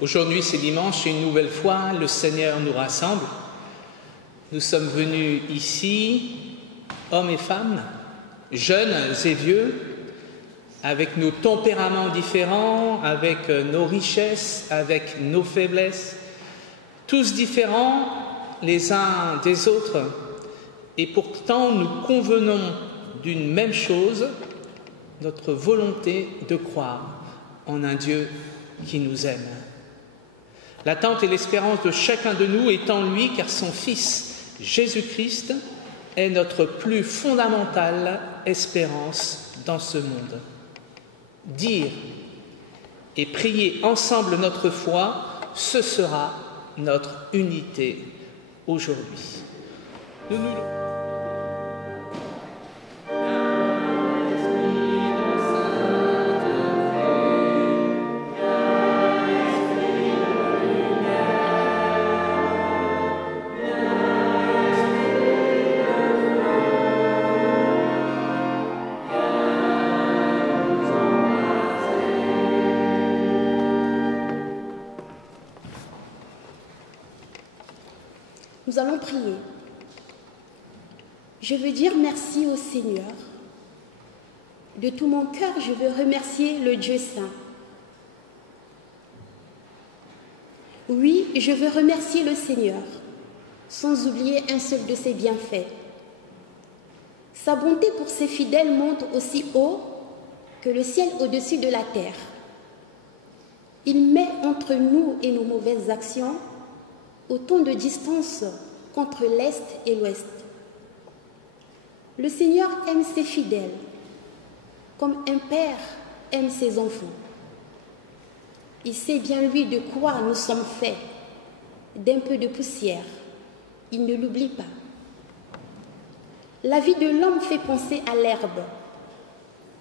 Aujourd'hui, c'est dimanche et une nouvelle fois, le Seigneur nous rassemble. Nous sommes venus ici, hommes et femmes, jeunes et vieux, avec nos tempéraments différents, avec nos richesses, avec nos faiblesses, tous différents les uns des autres. Et pourtant, nous convenons d'une même chose, notre volonté de croire en un Dieu qui nous aime. L'attente et l'espérance de chacun de nous est en lui, car son Fils, Jésus-Christ, est notre plus fondamentale espérance dans ce monde. Dire et prier ensemble notre foi, ce sera notre unité aujourd'hui. Nous allons prier. Je veux dire merci au Seigneur. De tout mon cœur, je veux remercier le Dieu saint. Oui, je veux remercier le Seigneur, sans oublier un seul de ses bienfaits. Sa bonté pour ses fidèles monte aussi haut que le ciel au-dessus de la terre. Il met entre nous et nos mauvaises actions autant de distance qu'entre l'Est et l'Ouest. Le Seigneur aime ses fidèles, comme un père aime ses enfants. Il sait bien, lui, de quoi nous sommes faits, d'un peu de poussière. Il ne l'oublie pas. La vie de l'homme fait penser à l'herbe,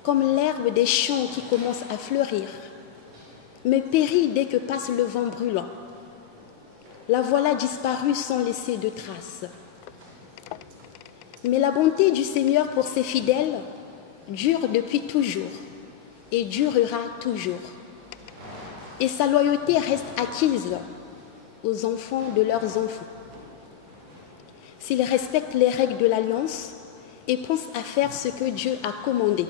comme l'herbe des champs qui commence à fleurir, mais périt dès que passe le vent brûlant. La voilà disparue sans laisser de traces. Mais la bonté du Seigneur pour ses fidèles dure depuis toujours et durera toujours. Et sa loyauté reste acquise aux enfants de leurs enfants. S'ils respectent les règles de l'Alliance et pensent à faire ce que Dieu a commandé.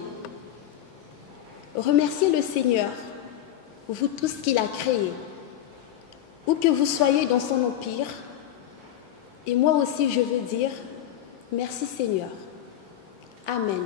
Remerciez le Seigneur, vous tous qu'il a créés, où que vous soyez dans son empire, et moi aussi je veux dire, merci Seigneur. Amen.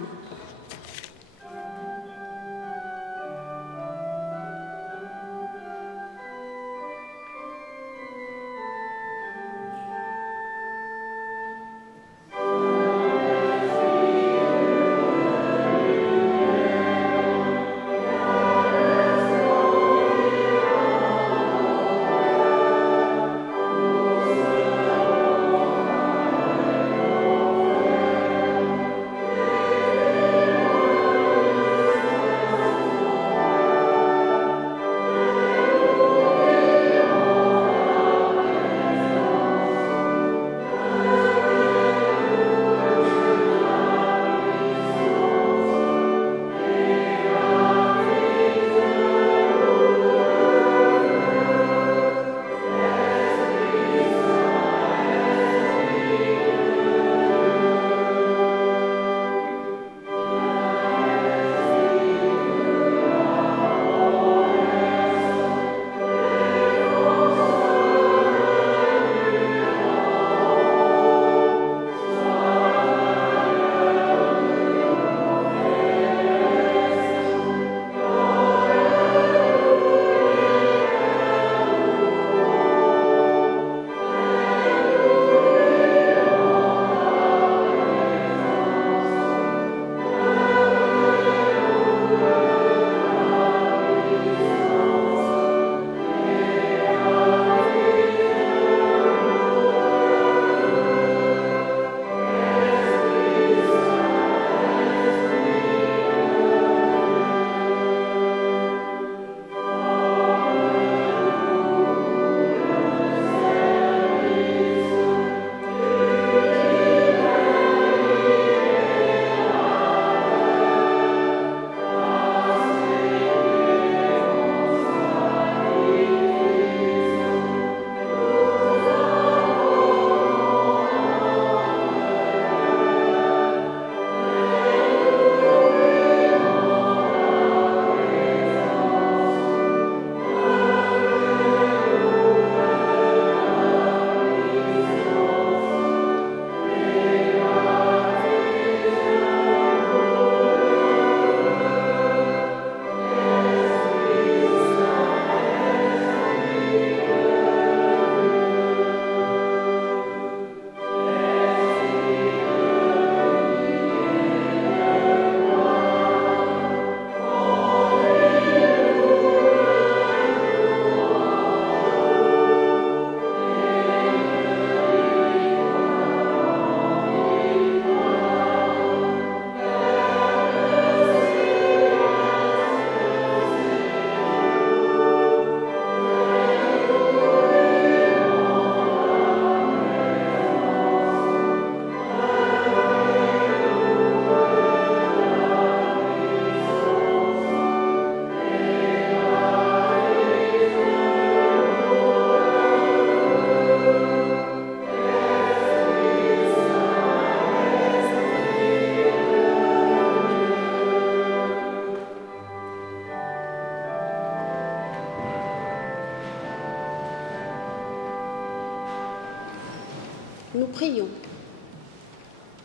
Nous prions.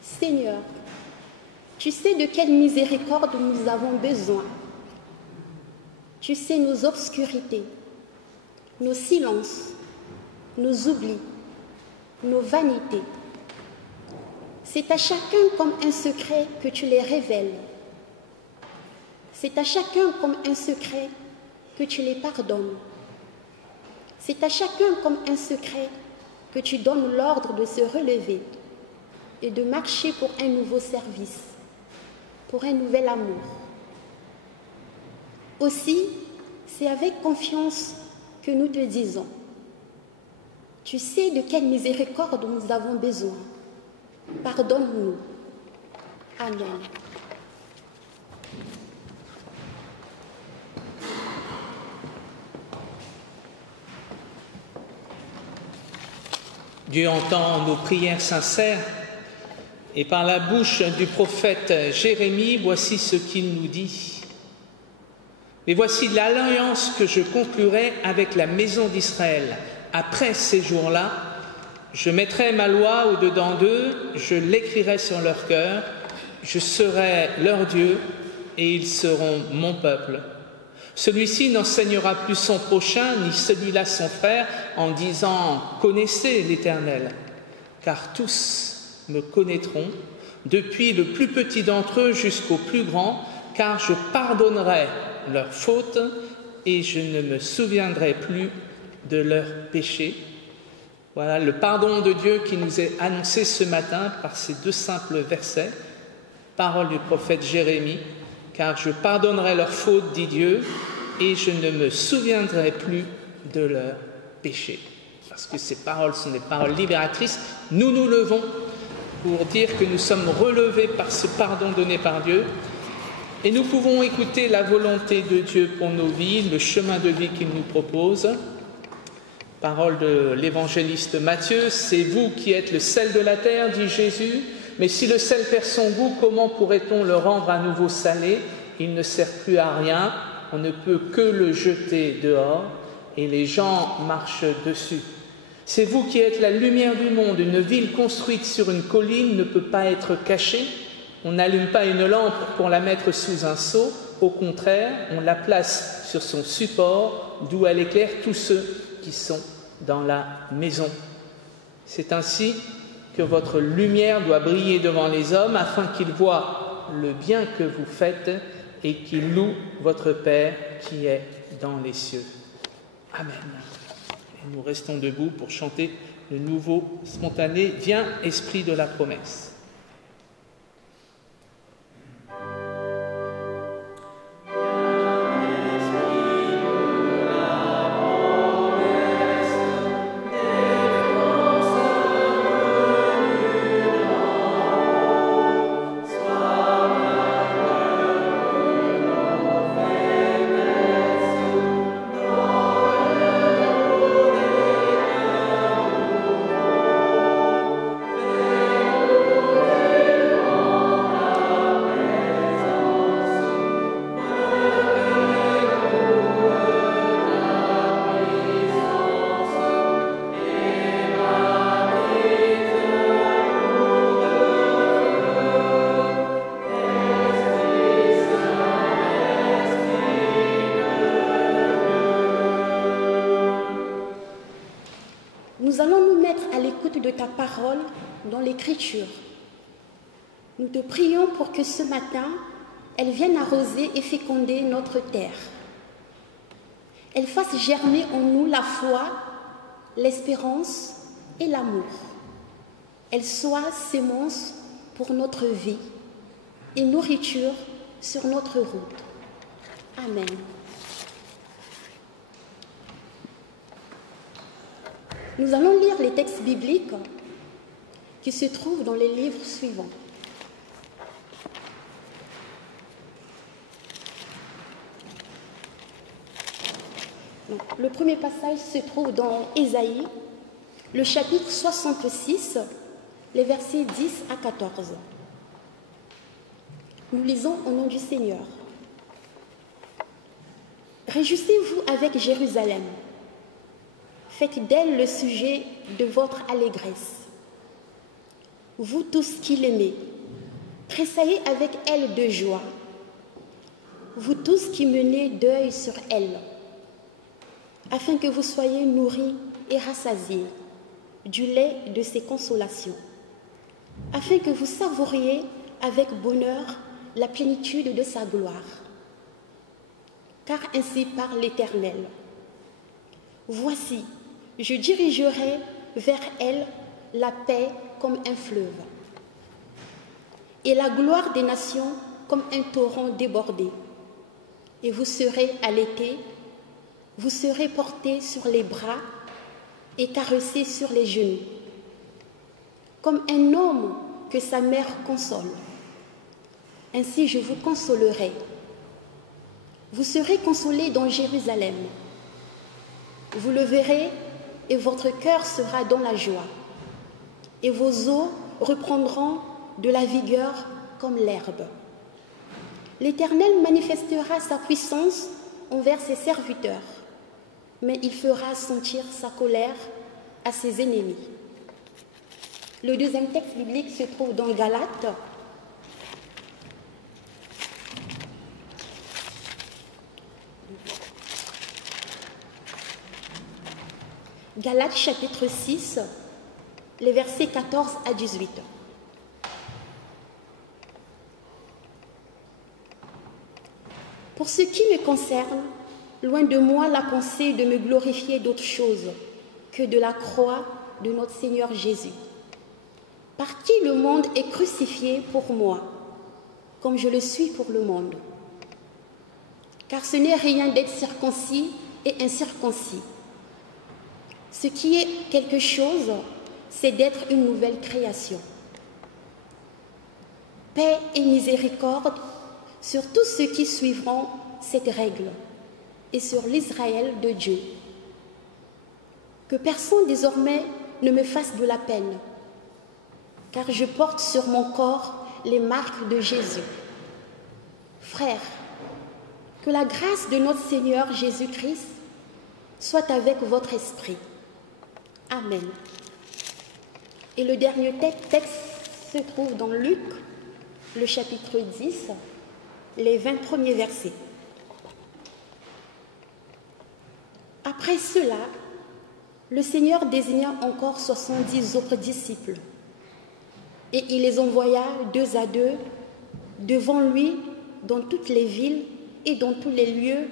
Seigneur, tu sais de quelle miséricorde nous avons besoin. Tu sais nos obscurités, nos silences, nos oublis, nos vanités. C'est à chacun comme un secret que tu les révèles. C'est à chacun comme un secret que tu les pardonnes. C'est à chacun comme un secret que tu donnes l'ordre de se relever et de marcher pour un nouveau service, pour un nouvel amour. Aussi, c'est avec confiance que nous te disons, tu sais de quelle miséricorde nous avons besoin. Pardonne-nous. Amen. Dieu entend nos prières sincères et par la bouche du prophète Jérémie, voici ce qu'il nous dit. Mais voici l'alliance que je conclurai avec la maison d'Israël. Après ces jours-là, je mettrai ma loi au-dedans d'eux, je l'écrirai sur leur cœur, je serai leur Dieu et ils seront mon peuple. Celui-ci n'enseignera plus son prochain, ni celui-là son frère, en disant « Connaissez l'Éternel », car tous me connaîtront, depuis le plus petit d'entre eux jusqu'au plus grand, car je pardonnerai leurs fautes et je ne me souviendrai plus de leurs péchés. Voilà le pardon de Dieu qui nous est annoncé ce matin par ces deux simples versets, parole du prophète Jérémie. Car je pardonnerai leurs fautes, dit Dieu, et je ne me souviendrai plus de leurs péchés. Parce que ces paroles sont des paroles libératrices. Nous nous levons pour dire que nous sommes relevés par ce pardon donné par Dieu. Et nous pouvons écouter la volonté de Dieu pour nos vies, le chemin de vie qu'il nous propose. Parole de l'évangéliste Matthieu, « C'est vous qui êtes le sel de la terre, dit Jésus. Mais si le sel perd son goût, comment pourrait-on le rendre à nouveau salé? Il ne sert plus à rien, on ne peut que le jeter dehors et les gens marchent dessus. C'est vous qui êtes la lumière du monde. Une ville construite sur une colline ne peut pas être cachée. On n'allume pas une lampe pour la mettre sous un seau. Au contraire, on la place sur son support, d'où elle éclaire tous ceux qui sont dans la maison. C'est ainsi que votre lumière doit briller devant les hommes afin qu'ils voient le bien que vous faites et qu'ils louent votre Père qui est dans les cieux. Amen. Et nous restons debout pour chanter le nouveau spontané « Viens, Esprit de la promesse ». Nous allons nous mettre à l'écoute de ta parole dans l'Écriture. Nous te prions pour que ce matin, elle vienne arroser et féconder notre terre. Elle fasse germer en nous la foi, l'espérance et l'amour. Elle soit sémence pour notre vie et nourriture sur notre route. Amen. Nous allons lire les textes bibliques qui se trouvent dans les livres suivants. Donc, le premier passage se trouve dans Ésaïe, le chapitre 66, les versets 10 à 14. Nous lisons au nom du Seigneur. Réjouissez-vous avec Jérusalem. Faites d'elle le sujet de votre allégresse. vous tous qui l'aimez, tressaillez avec elle de joie. Vous tous qui menez deuil sur elle, afin que vous soyez nourris et rassasiés du lait de ses consolations, afin que vous savouriez avec bonheur la plénitude de sa gloire. Car ainsi parle l'Éternel. Voici, je dirigerai vers elle la paix comme un fleuve, et la gloire des nations comme un torrent débordé. Et vous serez allaités, vous serez portés sur les bras et caressés sur les genoux, comme un homme que sa mère console. Ainsi je vous consolerai. Vous serez consolés dans Jérusalem. Vous le verrez et votre cœur sera dans la joie. Et vos os reprendront de la vigueur comme l'herbe. L'Éternel manifestera sa puissance envers ses serviteurs, mais il fera sentir sa colère à ses ennemis. Le deuxième texte biblique se trouve dans Galates. Galates chapitre 6, les versets 14 à 18. Pour ce qui me concerne, loin de moi la pensée de me glorifier d'autre chose que de la croix de notre Seigneur Jésus, par qui le monde est crucifié pour moi, comme je le suis pour le monde. Car ce n'est rien d'être circoncis et incirconcis. Ce qui est quelque chose, c'est d'être une nouvelle création. Paix et miséricorde sur tous ceux qui suivront cette règle et sur l'Israël de Dieu. Que personne désormais ne me fasse de la peine, car je porte sur mon corps les marques de Jésus. Frères, que la grâce de notre Seigneur Jésus-Christ soit avec votre esprit. Amen. Et le dernier texte se trouve dans Luc, le chapitre 10, les 20 premiers versets. Après cela, le Seigneur désigna encore 70 autres disciples, et il les envoya 2 à 2 devant lui dans toutes les villes et dans tous les lieux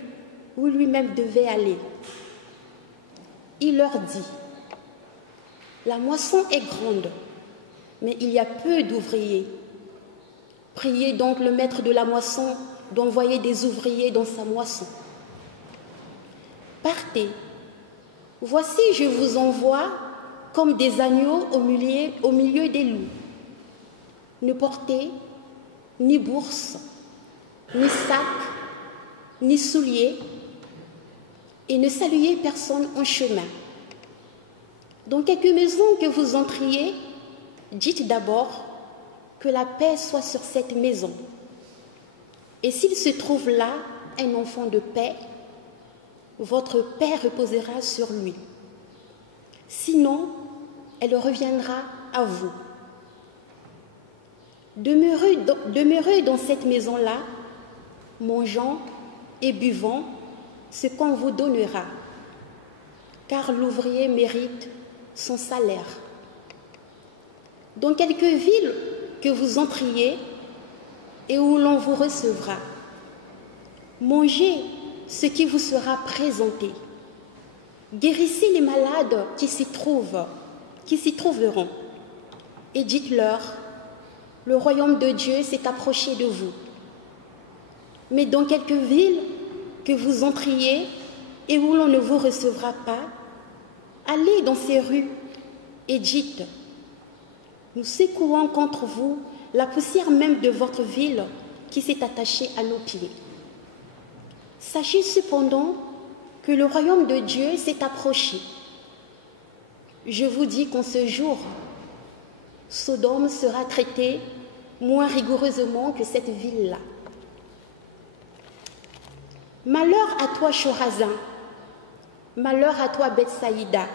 où lui-même devait aller. Il leur dit: la moisson est grande, mais il y a peu d'ouvriers. Priez donc le maître de la moisson d'envoyer des ouvriers dans sa moisson. Partez, voici je vous envoie comme des agneaux au milieu des loups. Ne portez ni bourse, ni sac, ni souliers, et ne saluez personne en chemin. Dans quelque maison que vous entriez, dites d'abord que la paix soit sur cette maison. Et s'il se trouve là un enfant de paix, votre paix reposera sur lui. Sinon, elle reviendra à vous. Demeurez dans cette maison-là, mangeant et buvant ce qu'on vous donnera, car l'ouvrier mérite son salaire. Dans quelque ville que vous entriez et où l'on vous recevra, mangez ce qui vous sera présenté. Guérissez les malades qui s'y trouveront, et dites-leur: le royaume de Dieu s'est approché de vous. Mais dans quelque ville que vous entriez et où l'on ne vous recevra pas, allez dans ces rues et dites: nous secouons contre vous la poussière même de votre ville qui s'est attachée à nos pieds. Sachez cependant que le royaume de Dieu s'est approché. Je vous dis qu'en ce jour, Sodome sera traitée moins rigoureusement que cette ville-là. Malheur à toi, Chorazin, malheur à toi, Bethsaïda,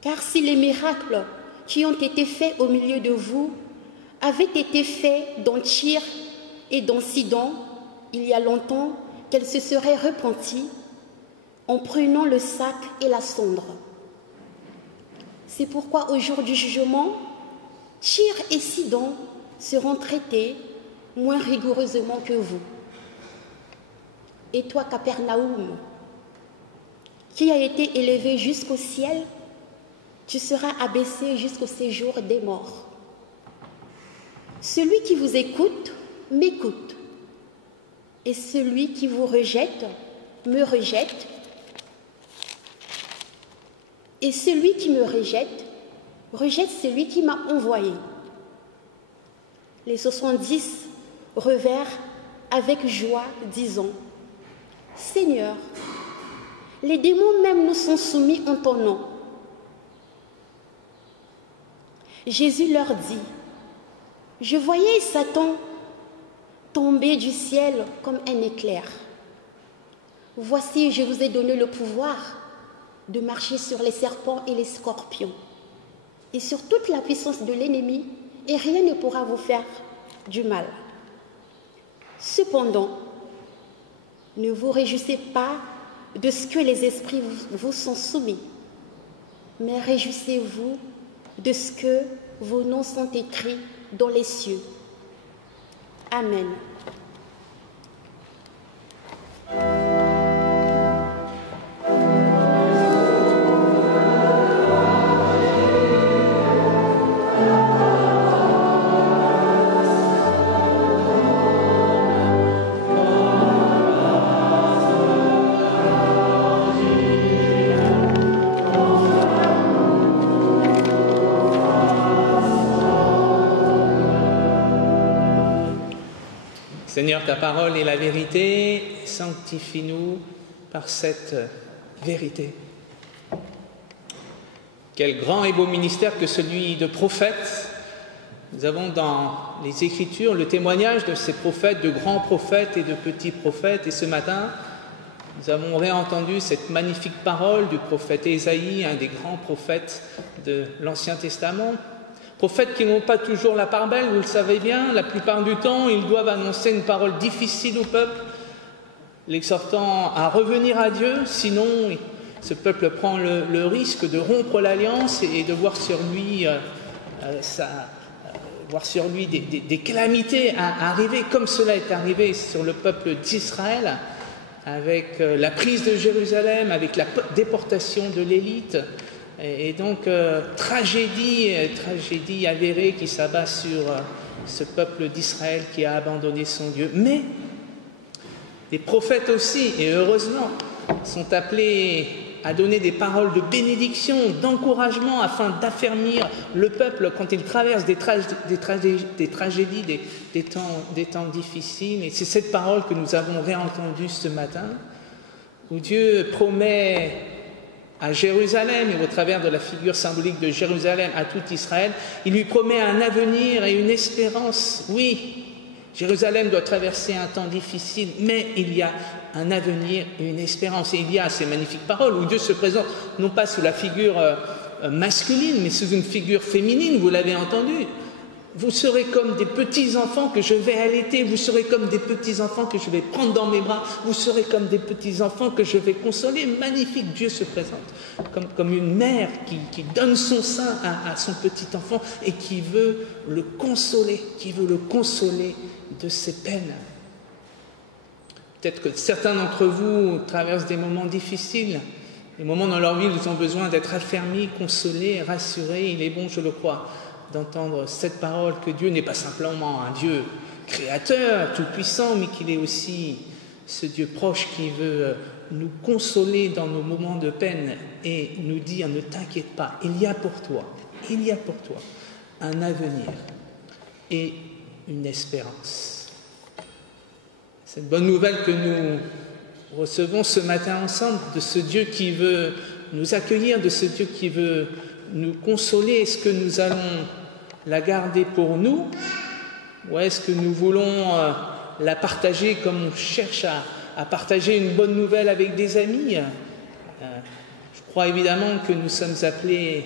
car si les miracles qui ont été faits au milieu de vous avaient été faits dans Tyr et dans Sidon il y a longtemps, qu'elles se seraient repenties en prenant le sac et la cendre. C'est pourquoi au jour du jugement, Tyr et Sidon seront traités moins rigoureusement que vous. Et toi, Capernaum, qui a été élevé jusqu'au ciel, tu seras abaissé jusqu'au séjour des morts. Celui qui vous écoute, m'écoute. Et celui qui vous rejette, me rejette. Et celui qui me rejette, rejette celui qui m'a envoyé. Les 70 revinrent avec joie, disant, Seigneur, les démons même nous sont soumis en ton nom. Jésus leur dit, je voyais Satan tomber du ciel comme un éclair. Voici, je vous ai donné le pouvoir de marcher sur les serpents et les scorpions et sur toute la puissance de l'ennemi, et rien ne pourra vous faire du mal. Cependant, ne vous réjouissez pas de ce que les esprits vous sont soumis, mais réjouissez-vous de ce que vos noms sont écrits dans les cieux. Amen. Seigneur, ta parole est la vérité, sanctifie-nous par cette vérité. Quel grand et beau ministère que celui de prophète. Nous avons dans les Écritures le témoignage de ces prophètes, de grands prophètes et de petits prophètes. Et ce matin, nous avons réentendu cette magnifique parole du prophète Ésaïe, un des grands prophètes de l'Ancien Testament. Prophètes qui n'ont pas toujours la part belle, vous le savez bien, la plupart du temps, ils doivent annoncer une parole difficile au peuple, l'exhortant à revenir à Dieu, sinon ce peuple prend le risque de rompre l'alliance et de voir sur lui, des calamités arriver, comme cela est arrivé sur le peuple d'Israël, avec la prise de Jérusalem, avec la déportation de l'élite. Et donc, tragédie avérée qui s'abat sur ce peuple d'Israël qui a abandonné son Dieu. Mais les prophètes aussi, et heureusement, sont appelés à donner des paroles de bénédiction, d'encouragement, afin d'affermir le peuple quand il traverse des tragédies, des temps difficiles. Et c'est cette parole que nous avons réentendue ce matin, où Dieu promet à Jérusalem, et au travers de la figure symbolique de Jérusalem à tout Israël, il lui promet un avenir et une espérance. Oui, Jérusalem doit traverser un temps difficile, mais il y a un avenir et une espérance. Et il y a ces magnifiques paroles où Dieu se présente, non pas sous la figure masculine, mais sous une figure féminine, vous l'avez entendu. Vous serez comme des petits-enfants que je vais allaiter, vous serez comme des petits-enfants que je vais prendre dans mes bras, vous serez comme des petits-enfants que je vais consoler. Magnifique, Dieu se présente comme une mère qui donne son sein à son petit-enfant et qui veut le consoler de ses peines. Peut-être que certains d'entre vous traversent des moments difficiles, des moments dans leur vie où ils ont besoin d'être affermis, consolés, rassurés. Il est bon, je le crois, d'entendre cette parole que Dieu n'est pas simplement un Dieu créateur, tout-puissant, mais qu'il est aussi ce Dieu proche qui veut nous consoler dans nos moments de peine et nous dire, ne t'inquiète pas, il y a pour toi un avenir et une espérance. Cette bonne nouvelle que nous recevons ce matin ensemble, de ce Dieu qui veut nous accueillir, de ce Dieu qui veut nous consoler, est-ce que nous allons la garder pour nous, ou est-ce que nous voulons la partager comme on cherche à partager une bonne nouvelle avec des amis? Je crois évidemment que nous sommes appelés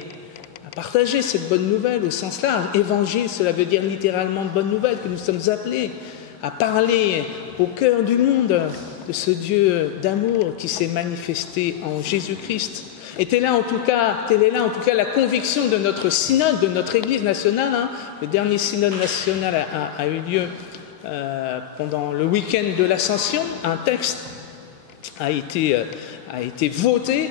à partager cette bonne nouvelle au sens large. Évangile, cela veut dire littéralement bonne nouvelle, que nous sommes appelés à parler au cœur du monde de ce Dieu d'amour qui s'est manifesté en Jésus-Christ. Et telle est là en tout cas la conviction de notre synode, de notre Église nationale. Le dernier synode national a eu lieu pendant le week-end de l'Ascension. Un texte a été voté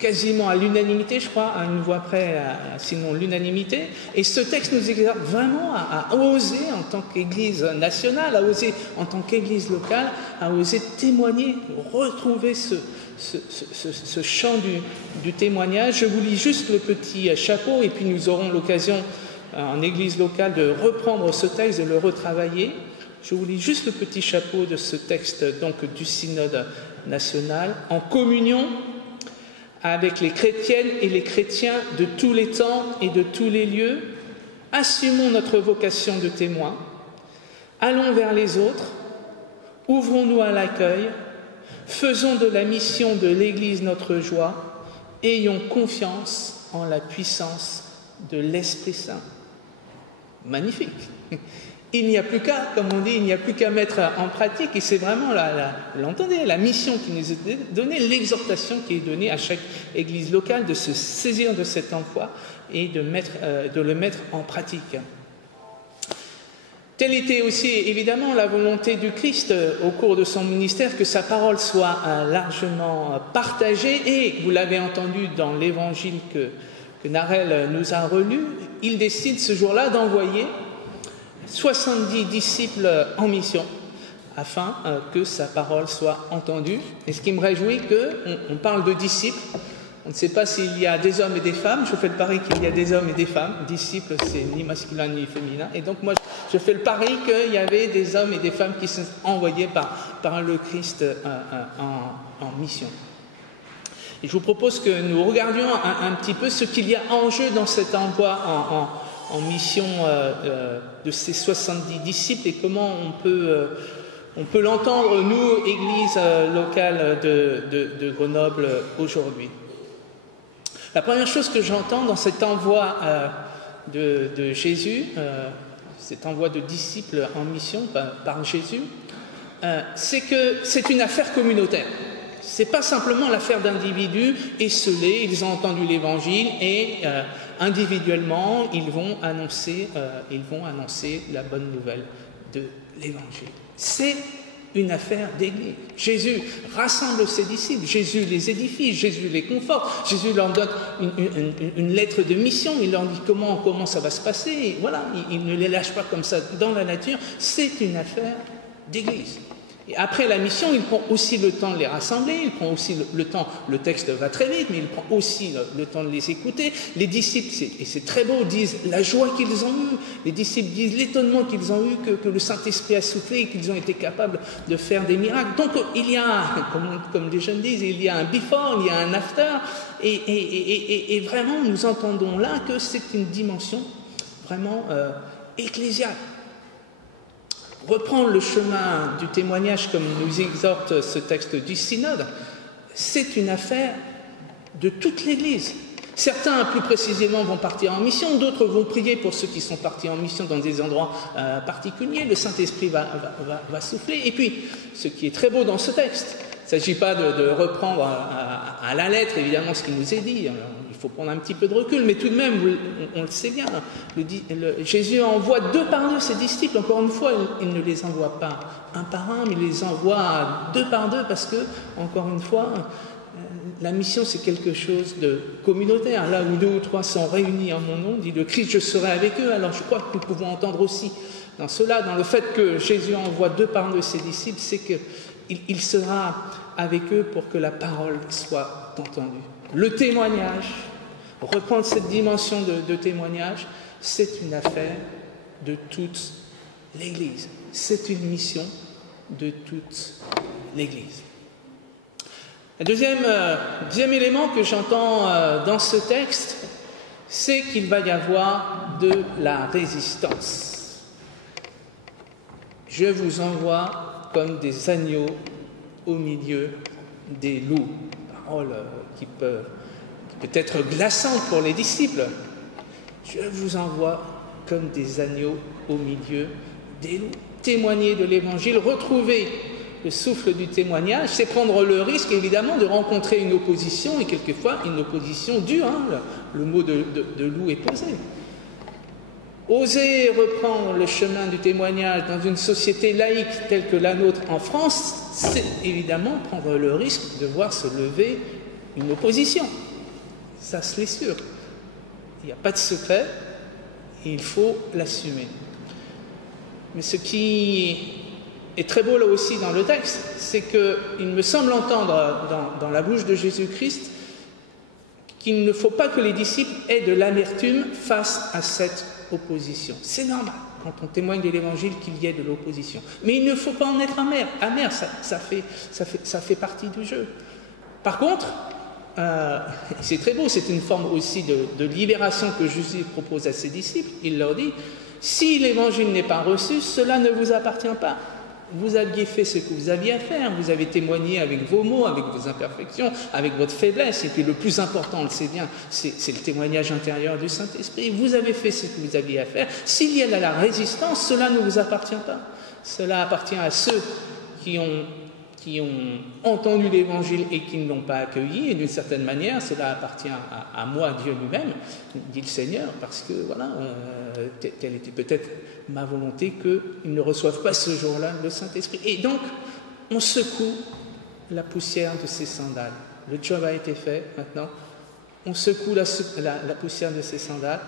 quasiment à l'unanimité, je crois, à une voix près, sinon l'unanimité. Et ce texte nous exhorte vraiment à oser en tant qu'Église nationale, à oser en tant qu'Église locale, à oser témoigner, retrouver ce chant du témoignage. Je vous lis juste le petit chapeau et puis nous aurons l'occasion en Église locale de reprendre ce texte, de le retravailler. Je vous lis juste le petit chapeau de ce texte donc du synode national. En communion avec les chrétiennes et les chrétiens de tous les temps et de tous les lieux, assumons notre vocation de témoin, allons vers les autres, ouvrons-nous à l'accueil, faisons de la mission de l'Église notre joie, ayons confiance en la puissance de l'Esprit Saint. Magnifique! Il n'y a plus qu'à, comme on dit, il n'y a plus qu'à mettre en pratique, et c'est vraiment l'entendez, la mission qui nous est donnée, l'exhortation qui est donnée à chaque église locale de se saisir de cet emploi et de le mettre en pratique. Telle était aussi évidemment la volonté du Christ au cours de son ministère, que sa parole soit largement partagée, et vous l'avez entendu dans l'évangile que Narelle nous a relu, il décide ce jour-là d'envoyer 70 disciples en mission, afin que sa parole soit entendue. Et ce qui me réjouit, qu'on parle de disciples. On ne sait pas s'il y a des hommes et des femmes. Je fais le pari qu'il y a des hommes et des femmes. Disciples, c'est ni masculin ni féminin. Et donc moi, je fais le pari qu'il y avait des hommes et des femmes qui sont envoyés par le Christ en mission. Et je vous propose que nous regardions un petit peu ce qu'il y a en jeu dans cet envoi en mission de ces 70 disciples, et comment on peut l'entendre, nous, Église locale de Grenoble, aujourd'hui. La première chose que j'entends dans cet envoi de Jésus, cet envoi de disciples en mission par Jésus, c'est que c'est une affaire communautaire. Ce n'est pas simplement l'affaire d'individus esselés, ils ont entendu l'Évangile et individuellement, ils vont annoncer la bonne nouvelle de l'Évangile. C'est une affaire d'Église. Jésus rassemble ses disciples, Jésus les édifie, Jésus les conforte, Jésus leur donne une lettre de mission, il leur dit comment ça va se passer, et voilà, il ne les lâche pas comme ça dans la nature, c'est une affaire d'Église. Et après la mission, il prend aussi le temps de les rassembler, il prend aussi le temps, le texte va très vite, mais il prend aussi le temps de les écouter. Les disciples, et c'est très beau, disent la joie qu'ils ont eue, les disciples disent l'étonnement qu'ils ont eu, que le Saint-Esprit a soufflé et qu'ils ont été capables de faire des miracles. Donc il y a, comme les jeunes disent, il y a un before, il y a un after, et vraiment nous entendons là que c'est une dimension vraiment ecclésiale. Reprendre le chemin du témoignage comme nous exhorte ce texte du synode, c'est une affaire de toute l'Église. Certains, plus précisément, vont partir en mission, d'autres vont prier pour ceux qui sont partis en mission dans des endroits particuliers. Le Saint-Esprit va souffler. Et puis, ce qui est très beau dans ce texte, il ne s'agit pas de reprendre à la lettre, évidemment, ce qui nous est dit. Il faut prendre un petit peu de recul, mais tout de même, on le sait bien, Jésus envoie 2 par 2 ses disciples. Encore une fois, il ne les envoie pas un par un, mais il les envoie 2 par 2 parce que, encore une fois, la mission, c'est quelque chose de communautaire. Là où 2 ou 3 sont réunis en mon nom, dit le Christ, je serai avec eux. Alors je crois que nous pouvons entendre aussi dans cela, dans le fait que Jésus envoie 2 par 2 ses disciples, c'est qu'il sera avec eux pour que la parole soit entendue. Le témoignage, reprendre cette dimension de témoignage, c'est une affaire de toute l'Église. C'est une mission de toute l'Église. Le deuxième élément que j'entends dans ce texte, c'est qu'il va y avoir de la résistance. Je vous envoie comme des agneaux au milieu des loups. Parole qui peut être glaçante pour les disciples. Je vous envoie comme des agneaux au milieu des loups. Témoigner de l'Évangile, retrouver le souffle du témoignage, c'est prendre le risque, évidemment, de rencontrer une opposition, et quelquefois une opposition dure. Le mot de loup est posé. Oser reprendre le chemin du témoignage dans une société laïque telle que la nôtre en France, c'est évidemment prendre le risque de voir se lever une opposition. Ça, c'est sûr. Il n'y a pas de secret, et il faut l'assumer. Mais ce qui est très beau là aussi dans le texte, c'est qu'il me semble entendre dans la bouche de Jésus-Christ qu'il ne faut pas que les disciples aient de l'amertume face à cette opposition. C'est normal, quand on témoigne de l'Évangile, qu'il y ait de l'opposition. Mais il ne faut pas en être amer. Ça fait partie du jeu. Par contre, c'est très beau, c'est une forme aussi de libération que Jésus propose à ses disciples. Il leur dit, si l'Évangile n'est pas reçu, cela ne vous appartient pas. Vous aviez fait ce que vous aviez à faire, vous avez témoigné avec vos mots, avec vos imperfections, avec votre faiblesse, et puis le plus important, on le sait bien, c'est le témoignage intérieur du Saint-Esprit. Vous avez fait ce que vous aviez à faire. S'il y a de la résistance, cela ne vous appartient pas. Cela appartient à ceux qui ont entendu l'Évangile et qui ne l'ont pas accueilli, et d'une certaine manière, cela appartient à moi, Dieu lui-même, dit le Seigneur, parce que voilà, telle était peut-être ma volonté qu'ils ne reçoivent pas ce jour-là le Saint-Esprit. Et donc, on secoue la poussière de ses sandales. Le job a été fait, maintenant, on secoue la poussière de ses sandales,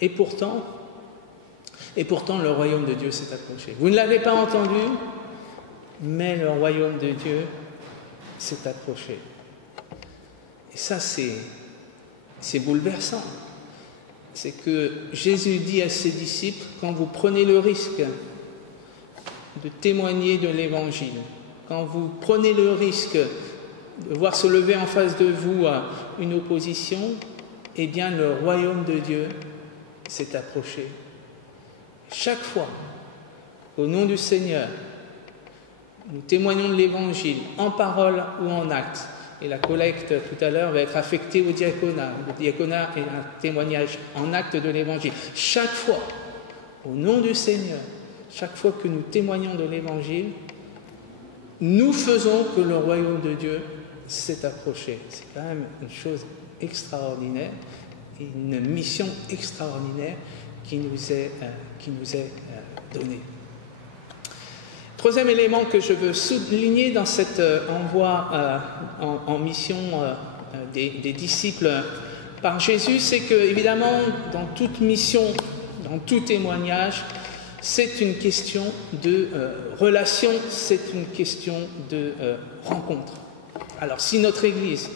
et pourtant, le royaume de Dieu s'est approché. Vous ne l'avez pas entendu, mais le royaume de Dieu s'est approché. Et ça, c'est bouleversant. C'est que Jésus dit à ses disciples, quand vous prenez le risque de témoigner de l'Évangile, quand vous prenez le risque de voir se lever en face de vous une opposition, eh bien le royaume de Dieu s'est approché. Chaque fois, au nom du Seigneur, nous témoignons de l'Évangile en parole ou en acte. Et la collecte tout à l'heure va être affectée au diaconat. Le diaconat est un témoignage en acte de l'Évangile. Chaque fois, au nom du Seigneur, chaque fois que nous témoignons de l'Évangile, nous faisons que le royaume de Dieu s'est approché. C'est quand même une chose extraordinaire, et une mission extraordinaire qui nous est donnée. Troisième élément que je veux souligner dans cet envoi en mission des disciples par Jésus, c'est que, évidemment, dans toute mission, dans tout témoignage, c'est une question de relation, c'est une question de rencontre. Alors, si notre Église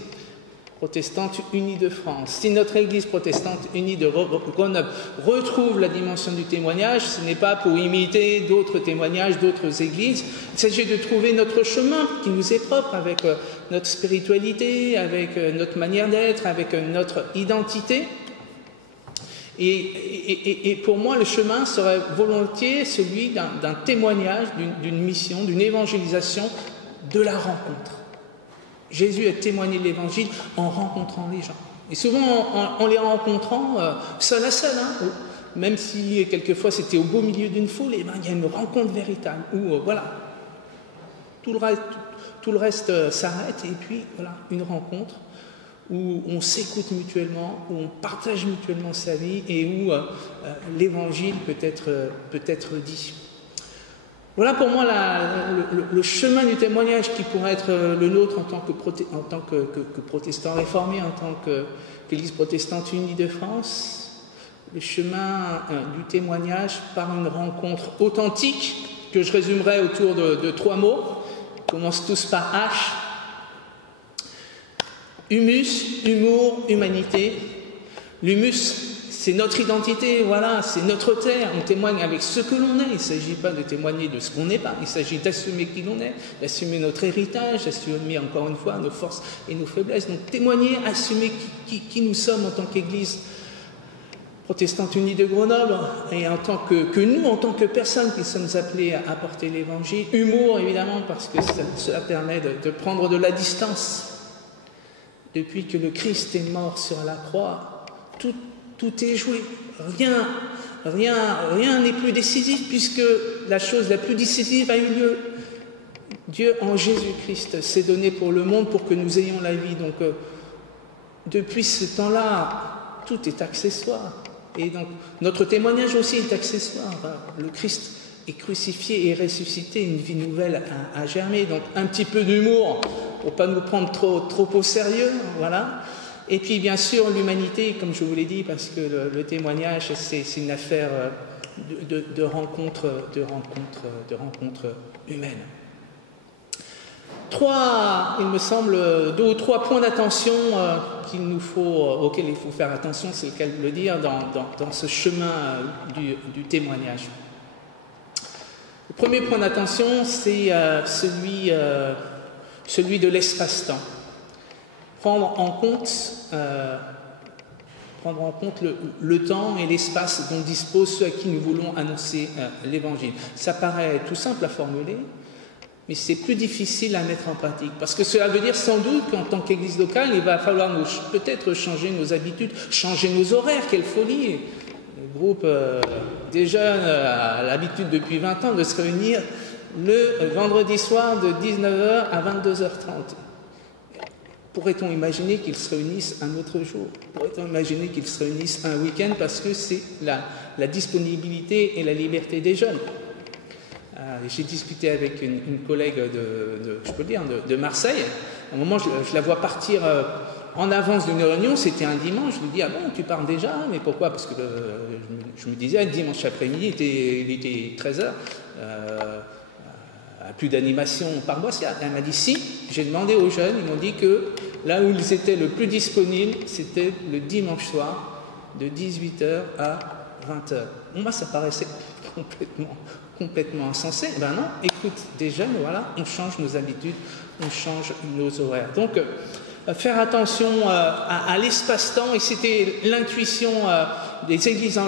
protestante unie de France, si notre Église protestante unie de Grenoble retrouve la dimension du témoignage, ce n'est pas pour imiter d'autres témoignages, d'autres églises. Il s'agit de trouver notre chemin qui nous est propre, avec notre spiritualité, avec notre manière d'être, avec notre identité. Et pour moi, le chemin serait volontiers celui d'un témoignage, d'une mission, d'une évangélisation, de la rencontre. Jésus a témoigné de l'Évangile en rencontrant les gens. Et souvent, en les rencontrant seul à seul, même si quelquefois c'était au beau milieu d'une foule, il y a une rencontre véritable où, tout le reste s'arrête, et puis, voilà, une rencontre où on s'écoute mutuellement, où on partage mutuellement sa vie, et où l'Évangile peut être dit. Voilà pour moi le chemin du témoignage qui pourrait être le nôtre en tant que protestants réformés, en tant qu'Église protestante unie de France. Le chemin du témoignage par une rencontre authentique que je résumerai autour de 3 mots. Ils commencent tous par H. Humus, humour, humanité. L'humus, c'est notre identité, voilà, c'est notre terre. On témoigne avec ce que l'on est. Il ne s'agit pas de témoigner de ce qu'on n'est pas. Il s'agit d'assumer qui l'on est, d'assumer notre héritage, d'assumer encore une fois nos forces et nos faiblesses. Donc témoigner, assumer qui nous sommes en tant qu'Église protestante unie de Grenoble, et en tant que nous, en tant que personnes qui sommes appelées à porter l'Évangile. Humour, évidemment, parce que cela permet de prendre de la distance. Depuis que le Christ est mort sur la croix, tout tout est joué. Rien n'est plus décisif puisque la chose la plus décisive a eu lieu. Dieu en Jésus-Christ s'est donné pour le monde pour que nous ayons la vie. Donc depuis ce temps-là, tout est accessoire. Et donc notre témoignage aussi est accessoire. Le Christ est crucifié et ressuscité, une vie nouvelle a germé. Donc un petit peu d'humour pour ne pas nous prendre trop au sérieux, voilà. Et puis bien sûr l'humanité, comme je vous l'ai dit, parce que le témoignage c'est une affaire de rencontres humaines. Il me semble, 2 ou 3 points d'attention auxquels il faut faire attention, c'est le cas de le dire, dans ce chemin du témoignage. Le premier point d'attention, c'est celui de l'espace-temps. Prendre en compte le temps et l'espace dont disposent ceux à qui nous voulons annoncer l'Évangile. Ça paraît tout simple à formuler, mais c'est plus difficile à mettre en pratique. Parce que cela veut dire sans doute qu'en tant qu'Église locale, il va falloir peut-être changer nos habitudes, changer nos horaires. Quelle folie! Le groupe des jeunes a l'habitude depuis 20 ans de se réunir le vendredi soir de 19h à 22h30. Pourrait-on imaginer qu'ils se réunissent un autre jour? Pourrait-on imaginer qu'ils se réunissent un week-end parce que c'est la disponibilité et la liberté des jeunes? J'ai discuté avec une collègue de Marseille. À un moment, je la vois partir en avance d'une réunion, c'était un dimanche. Je lui dis, ah bon, tu pars déjà? Mais pourquoi? Parce que je me disais, dimanche après-midi, il était 13h. Plus d'animation paroissiale. Elle m'a dit si, j'ai demandé aux jeunes, ils m'ont dit que là où ils étaient le plus disponibles, c'était le dimanche soir, de 18h à 20h. Moi, ça paraissait complètement insensé. Ben non, écoute, des jeunes, voilà, on change nos habitudes, on change nos horaires. Donc, faire attention à l'espace-temps, et c'était l'intuition des églises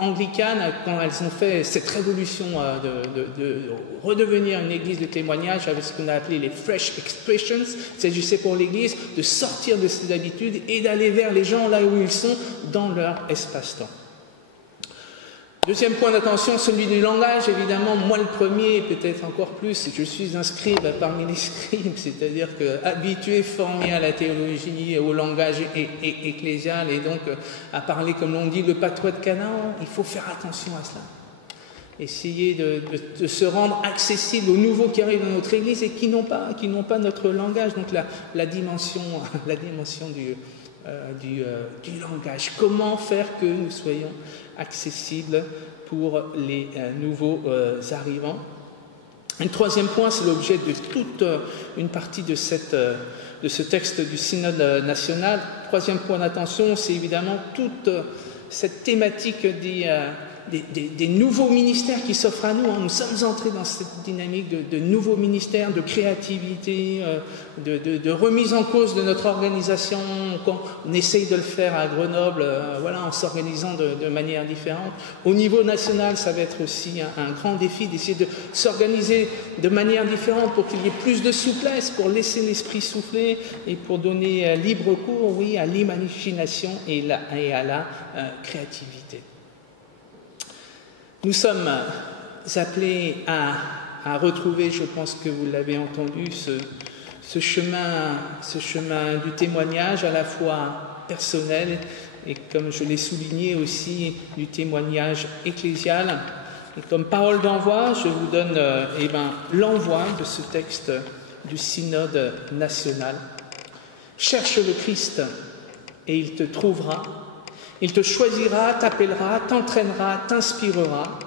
anglicanes quand elles ont fait cette révolution de redevenir une église de témoignage avec ce qu'on a appelé les fresh expressions. Il s'agissait pour l'église de sortir de ses habitudes et d'aller vers les gens là où ils sont dans leur espace-temps. Deuxième point d'attention, celui du langage, évidemment, moi le premier, peut-être encore plus, je suis un scribe parmi les scribes, c'est-à-dire que habitué, formé à la théologie, au langage ecclésial, et donc à parler, comme l'on dit, le patois de Canaan, il faut faire attention à cela. Essayer de se rendre accessible aux nouveaux qui arrivent dans notre Église et qui n'ont pas notre langage, donc la dimension du langage. Comment faire que nous soyons accessibles pour les nouveaux arrivants. Un troisième point, c'est l'objet de toute une partie de ce texte du synode national. Troisième point d'attention, c'est évidemment toute cette thématique des nouveaux ministères qui s'offrent à nous. Nous sommes entrés dans cette dynamique de nouveaux ministères, de créativité, de remise en cause de notre organisation. On essaye de le faire à Grenoble, en s'organisant de manière différente. Au niveau national, ça va être aussi un grand défi d'essayer de s'organiser de manière différente pour qu'il y ait plus de souplesse, pour laisser l'esprit souffler et pour donner libre cours, à l'imagination et à la créativité. Nous sommes appelés à retrouver, je pense que vous l'avez entendu, ce chemin du témoignage à la fois personnel et, comme je l'ai souligné aussi, du témoignage ecclésial. Et comme parole d'envoi, je vous donne l'envoi de ce texte du synode national. Cherche le Christ et il te trouvera. Il te choisira, t'appellera, t'entraînera, t'inspirera.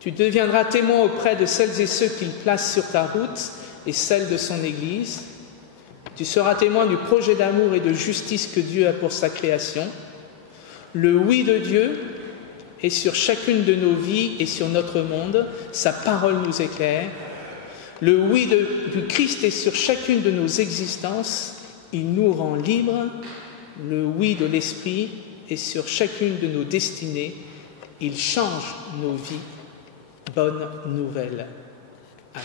Tu deviendras témoin auprès de celles et ceux qu'il place sur ta route et celle de son Église. Tu seras témoin du projet d'amour et de justice que Dieu a pour sa création. Le oui de Dieu est sur chacune de nos vies et sur notre monde. Sa parole nous éclaire. Le oui du Christ est sur chacune de nos existences. Il nous rend libres. Le oui de l'Esprit et sur chacune de nos destinées, il change nos vies. Bonne nouvelle. Amen.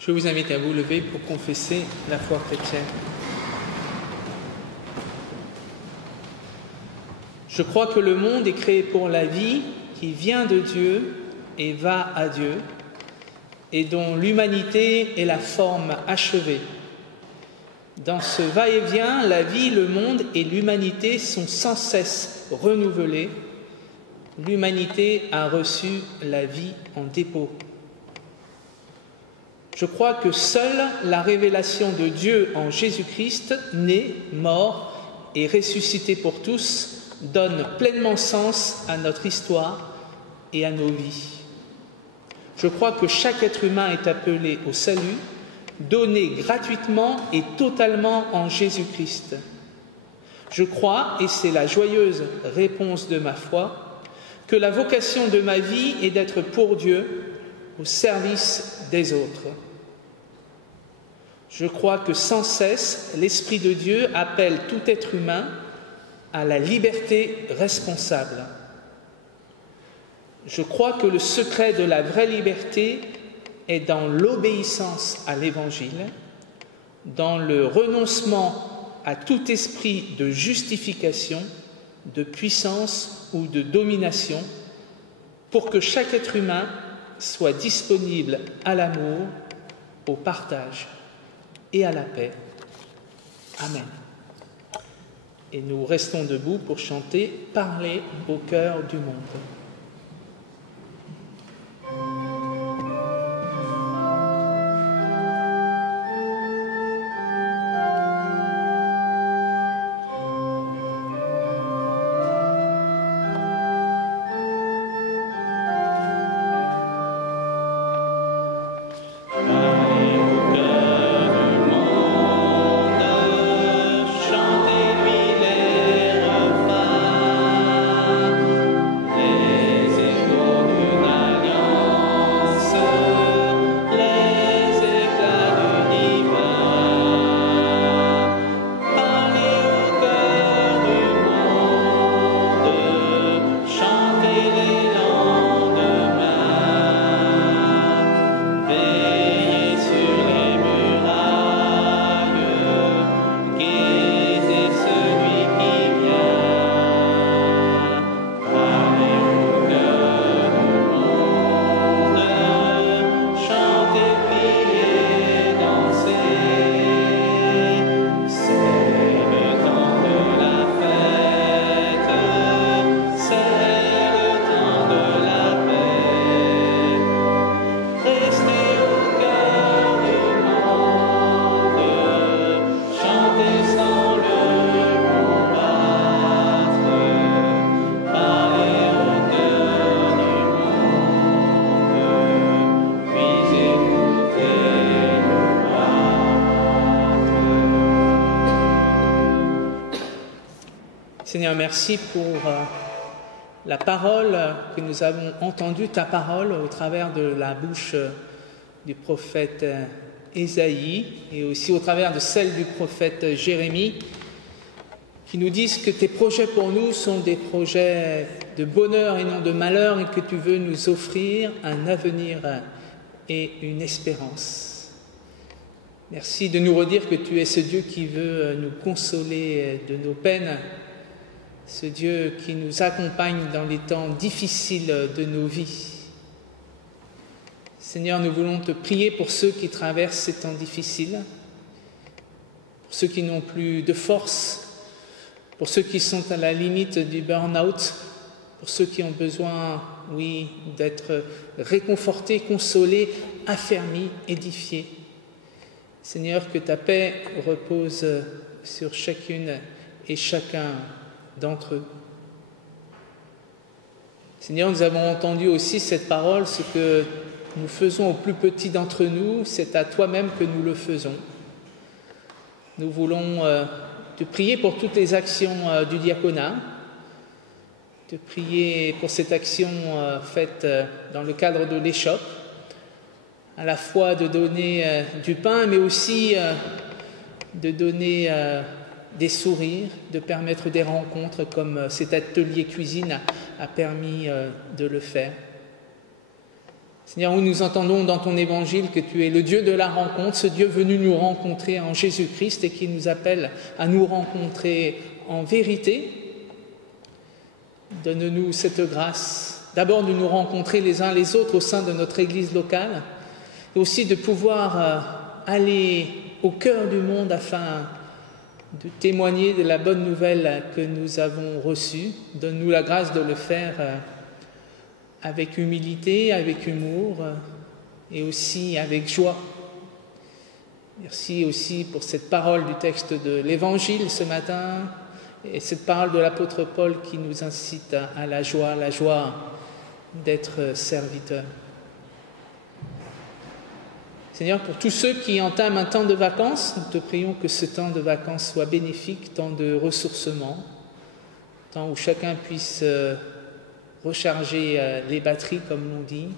Je vous invite à vous lever pour confesser la foi chrétienne. Je crois que le monde est créé pour la vie qui vient de Dieu et va à Dieu, et dont l'humanité est la forme achevée. Dans ce va-et-vient, la vie, le monde et l'humanité sont sans cesse renouvelés. L'humanité a reçu la vie en dépôt. Je crois que seule la révélation de Dieu en Jésus-Christ, né, mort et ressuscité pour tous, donne pleinement sens à notre histoire et à nos vies. Je crois que chaque être humain est appelé au salut, donné gratuitement et totalement en Jésus-Christ. Je crois, et c'est la joyeuse réponse de ma foi, que la vocation de ma vie est d'être pour Dieu, au service des autres. Je crois que sans cesse, l'Esprit de Dieu appelle tout être humain à la liberté responsable. Je crois que le secret de la vraie liberté est dans l'obéissance à l'Évangile, dans le renoncement à tout esprit de justification, de puissance ou de domination, pour que chaque être humain soit disponible à l'amour, au partage et à la paix. Amen. Et nous restons debout pour chanter « Parler au cœur du monde ». Seigneur, merci pour la parole que nous avons entendue, ta parole, au travers de la bouche du prophète Ésaïe et aussi au travers de celle du prophète Jérémie, qui nous disent que tes projets pour nous sont des projets de bonheur et non de malheur et que tu veux nous offrir un avenir et une espérance. Merci de nous redire que tu es ce Dieu qui veut nous consoler de nos peines, ce Dieu qui nous accompagne dans les temps difficiles de nos vies. Seigneur, nous voulons te prier pour ceux qui traversent ces temps difficiles, pour ceux qui n'ont plus de force, pour ceux qui sont à la limite du burn-out, pour ceux qui ont besoin, oui, d'être réconfortés, consolés, affermis, édifiés. Seigneur, que ta paix repose sur chacune et chacun d'entre eux. Seigneur, nous avons entendu aussi cette parole, ce que nous faisons aux plus petits d'entre nous, c'est à toi-même que nous le faisons. Nous voulons te prier pour toutes les actions du diaconat, te prier pour cette action faite dans le cadre de l'échoppe, à la fois de donner du pain, mais aussi de donner des sourires, de permettre des rencontres comme cet atelier cuisine a permis de le faire. Seigneur, où nous entendons dans ton évangile que tu es le Dieu de la rencontre, ce Dieu venu nous rencontrer en Jésus-Christ et qui nous appelle à nous rencontrer en vérité. Donne-nous cette grâce, d'abord de nous rencontrer les uns les autres au sein de notre Église locale, et aussi de pouvoir aller au cœur du monde afin de témoigner de la bonne nouvelle que nous avons reçue. Donne-nous la grâce de le faire avec humilité, avec humour et aussi avec joie. Merci aussi pour cette parole du texte de l'Évangile ce matin et cette parole de l'apôtre Paul qui nous incite à la joie d'être serviteur. Seigneur, pour tous ceux qui entament un temps de vacances, nous te prions que ce temps de vacances soit bénéfique, temps de ressourcement, temps où chacun puisse recharger les batteries, comme l'on dit,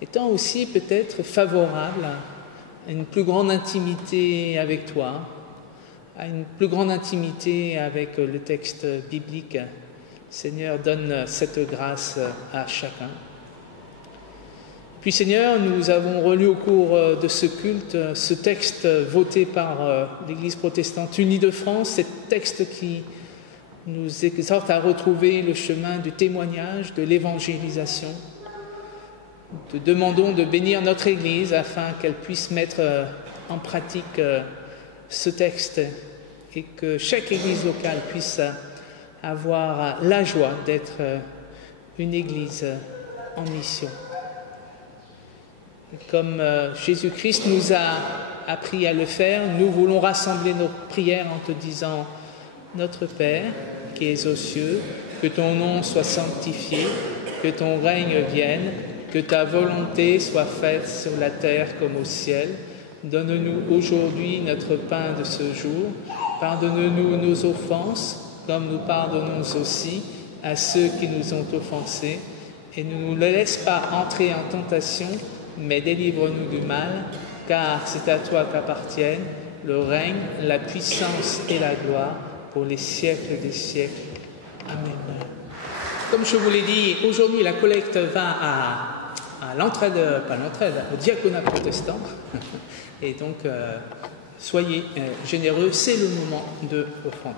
et temps aussi peut-être favorable à une plus grande intimité avec toi, à une plus grande intimité avec le texte biblique. Seigneur, donne cette grâce à chacun. Puis Seigneur, nous avons relu au cours de ce culte ce texte voté par l'Église protestante unie de France, ce texte qui nous exhorte à retrouver le chemin du témoignage, de l'évangélisation. Nous te demandons de bénir notre Église afin qu'elle puisse mettre en pratique ce texte et que chaque Église locale puisse avoir la joie d'être une Église en mission. Comme Jésus-Christ nous a appris à le faire, nous voulons rassembler nos prières en te disant « Notre Père, qui es aux cieux, que ton nom soit sanctifié, que ton règne vienne, que ta volonté soit faite sur la terre comme au ciel. Donne-nous aujourd'hui notre pain de ce jour. Pardonne-nous nos offenses, comme nous pardonnons aussi à ceux qui nous ont offensés. Et ne nous laisse pas entrer en tentation, mais délivre-nous du mal, car c'est à toi qu'appartiennent le règne, la puissance et la gloire pour les siècles des siècles. Amen. Comme je vous l'ai dit, aujourd'hui la collecte va à l'entraide, pas l'entraide, au diaconat protestant. Et donc, soyez généreux, c'est le moment de offrande.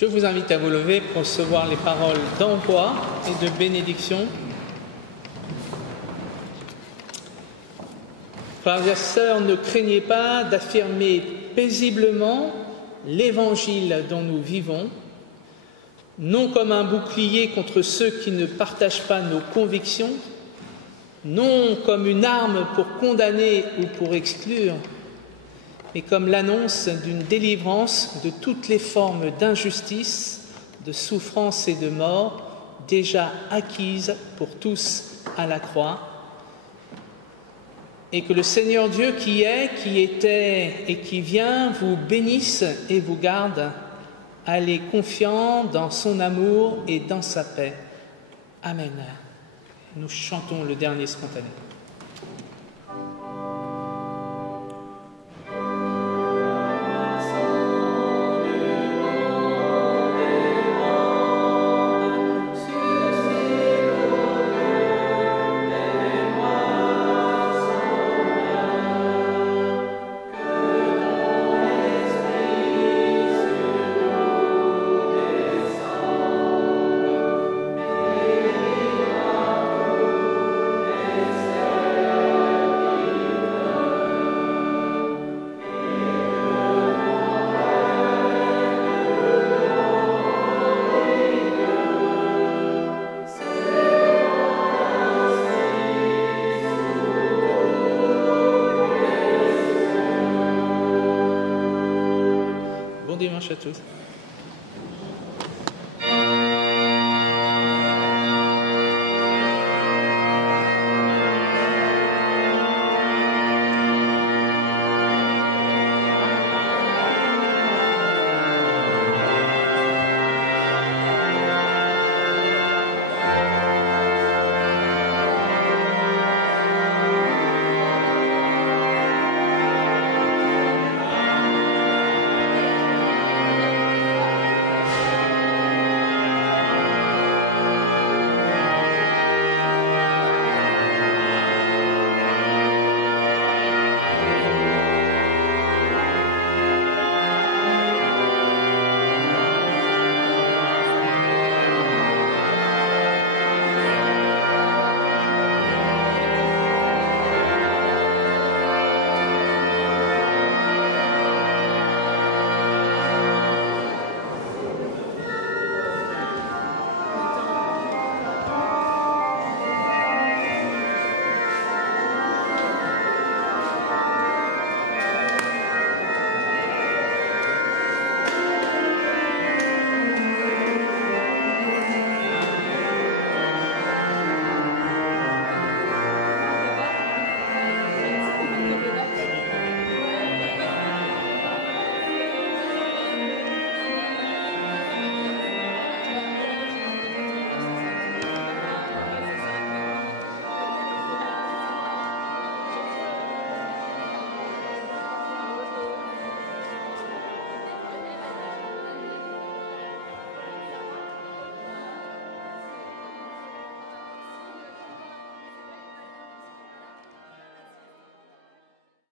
Je vous invite à vous lever pour recevoir les paroles d'envoi et de bénédiction. Frères et sœurs, ne craignez pas d'affirmer paisiblement l'Évangile dont nous vivons, non comme un bouclier contre ceux qui ne partagent pas nos convictions, non comme une arme pour condamner ou pour exclure, mais comme l'annonce d'une délivrance de toutes les formes d'injustice, de souffrance et de mort, déjà acquise pour tous à la croix, et que le Seigneur Dieu qui est, qui était et qui vient vous bénisse et vous garde. Allez confiant dans son amour et dans sa paix. Amen. Nous chantons le dernier spontané. Bon dimanche à tous.